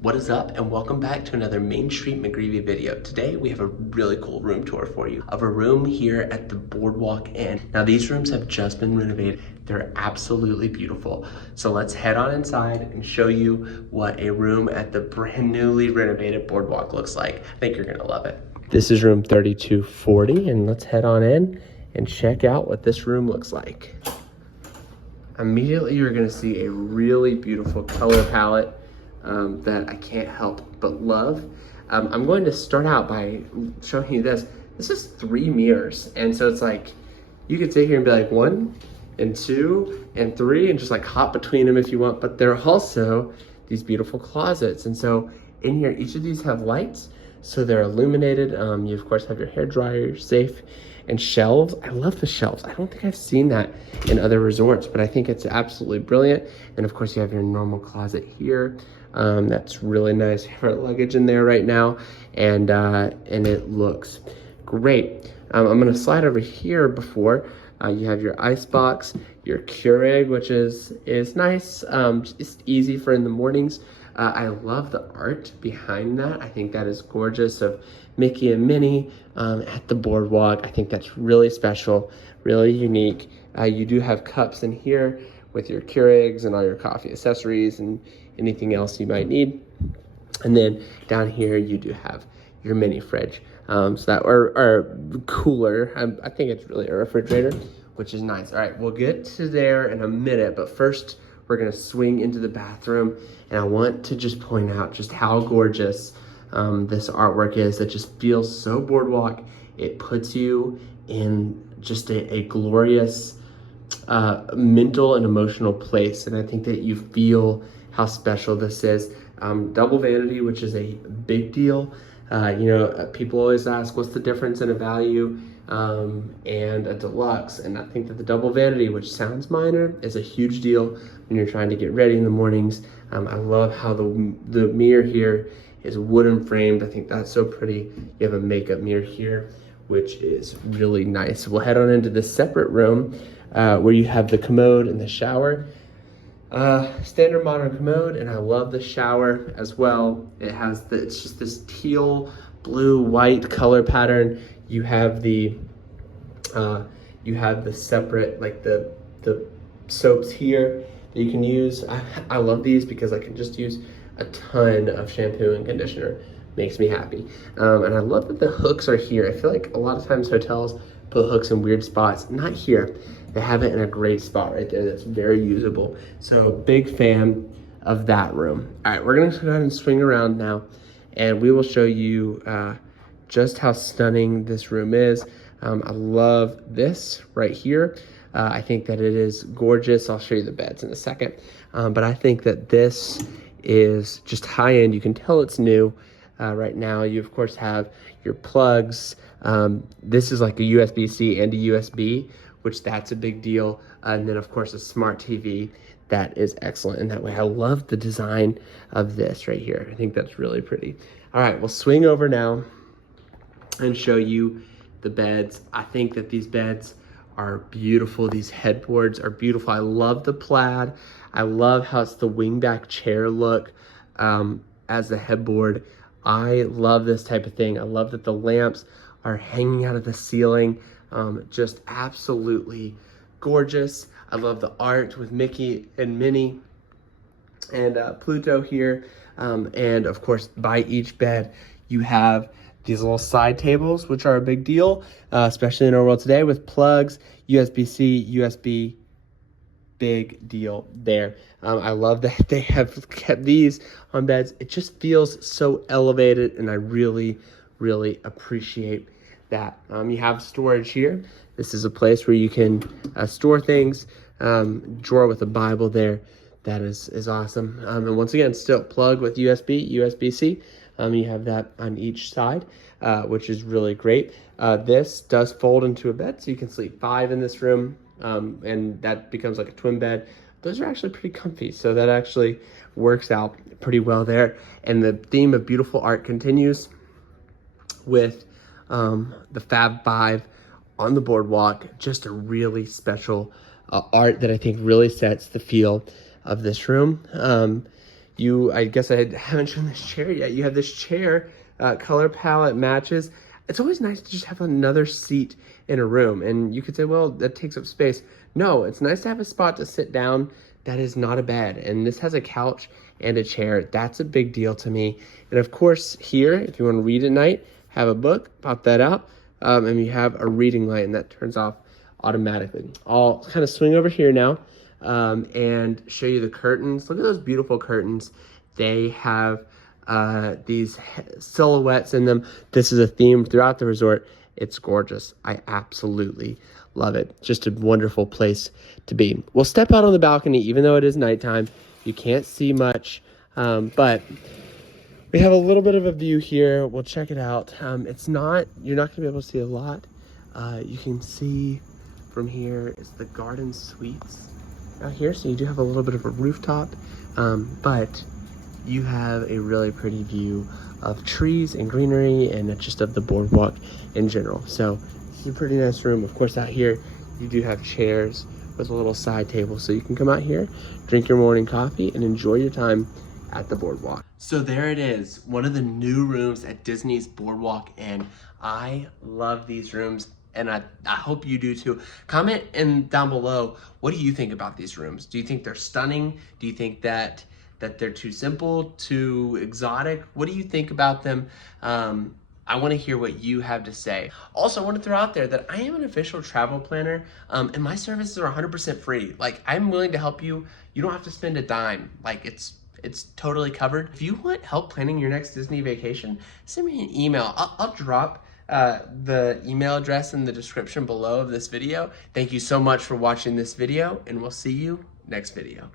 What is up, and welcome back to another Main Street McGreevy video. Today we have a really cool room tour for you of a room here at the Boardwalk Inn. Now these rooms have just been renovated. They're absolutely beautiful. So let's head on inside and show you what a room at the brand newly renovated Boardwalk looks like. I think you're gonna love it. This is room 3240, and let's head on in and check out what this room looks like. Immediately you're gonna see a really beautiful color palette that I can't help but love. I'm going to start out by showing you this. This is 3 mirrors, and so it's like you could sit here and be like 1 and 2 and 3 and just like hop between them if you want, but they're also these beautiful closets. And so in here, each of these have lights, so they're illuminated. You of course have your hair dryer, your safe, and shelves. I love the shelves. I don't think I've seen that in other resorts, but I think it's absolutely brilliant. And of course you have your normal closet here. That's really nice. You have our luggage in there right now, and it looks great. I'm gonna slide over here before. You have your ice box, your Keurig, which is nice. Just easy for in the mornings. I love the art behind that. I think that is gorgeous, of Mickey and Minnie at the Boardwalk. I think that's really special, really unique. You do have cups in here with your Keurigs and all your coffee accessories and anything else you might need. And then down here you do have your mini fridge, so that or cooler. I think it's really a refrigerator, which is nice. All right, we'll get to there in a minute, but first we're gonna swing into the bathroom, and I want to just point out just how gorgeous this artwork is. It just feels so Boardwalk. It puts you in just a glorious mental and emotional place, and I think that you feel how special this is. Double vanity, which is a big deal. People always ask, what's the difference in a value and a deluxe? And I think that the double vanity, which sounds minor, is a huge deal when you're trying to get ready in the mornings. I love how the mirror here is wooden framed. I think that's so pretty. You have a makeup mirror here, which is really nice. We'll head on into the separate room where you have the commode and the shower. Standard modern commode, and I love the shower as well. It's just this teal, blue, white color pattern. You have the separate, like the soaps here that you can use. I love these because I can just use a ton of shampoo and conditioner. Makes me happy. And I love that the hooks are here. I feel like a lot of times hotels put hooks in weird spots. Not here. They have it in a great spot right there that's very usable. So big fan of that room. All right, we're gonna go ahead and swing around now, and we will show you just how stunning this room is. I love this right here. I think that it is gorgeous. I'll show you the beds in a second. But I think that this is just high end. You can tell it's new. Right now, you of course have your plugs. This is like a USB-C and a USB, which that's a big deal. And then of course a smart TV that is excellent in that way. I love the design of this right here. I think that's really pretty. All right, we'll swing over now and show you the beds. I think that these beds are beautiful. These headboards are beautiful. I love the plaid. I love how it's the wingback chair look as the headboard. I love this type of thing. I love that the lamps are hanging out of the ceiling. Just absolutely gorgeous. I love the art with Mickey and Minnie and Pluto here. And of course, by each bed, you have these little side tables, which are a big deal, especially in our world today with plugs, USB-C, USB, big deal there. I love that they have kept these on beds. It just feels so elevated, and I really, really appreciate that. You have storage here. This is a place where you can store things. Drawer with a Bible there. That is awesome. And once again, still plug with USB, USB-C. You have that on each side, which is really great. This does fold into a bed, so you can sleep 5 in this room, and that becomes like a twin bed. Those are actually pretty comfy, so that actually works out pretty well there. And the theme of beautiful art continues with the Fab Five on the Boardwalk. Just a really special art that I think really sets the feel of this room. I guess I haven't shown this chair yet. You have this chair, color palette matches. It's always nice to just have another seat in a room. And you could say, well, that takes up space. No, it's nice to have a spot to sit down that is not a bed. And this has a couch and a chair. That's a big deal to me. And of course, here, if you want to read at night, have a book, pop that out, and you have a reading light, and that turns off automatically. I'll kind of swing over here now and show you the curtains. Look at those beautiful curtains. They have these silhouettes in them. This is a theme throughout the resort. It's gorgeous. I absolutely love it. Just a wonderful place to be. We'll step out on the balcony, even though it is nighttime. You can't see much, but we have a little bit of a view here. We'll check it out. You're not gonna be able to see a lot. You can see from here is the garden suites out here. So you do have a little bit of a rooftop, but you have a really pretty view of trees and greenery and just of the boardwalk in general. So it's a pretty nice room. Of course, out here, you do have chairs with a little side table. So you can come out here, drink your morning coffee, and enjoy your time at the boardwalk. So there it is, one of the new rooms at Disney's Boardwalk, and I love these rooms, and I hope you do too. Comment down below, what do you think about these rooms? Do you think they're stunning? Do you think that they're too simple, too exotic? What do you think about them? I want to hear what you have to say. Also, I want to throw out there that I am an official travel planner, and my services are 100% free. Like, I'm willing to help you. You don't have to spend a dime. Like, it's totally covered. If you want help planning your next Disney vacation, send me an email. I'll drop the email address in the description below of this video. Thank you so much for watching this video, and we'll see you next video.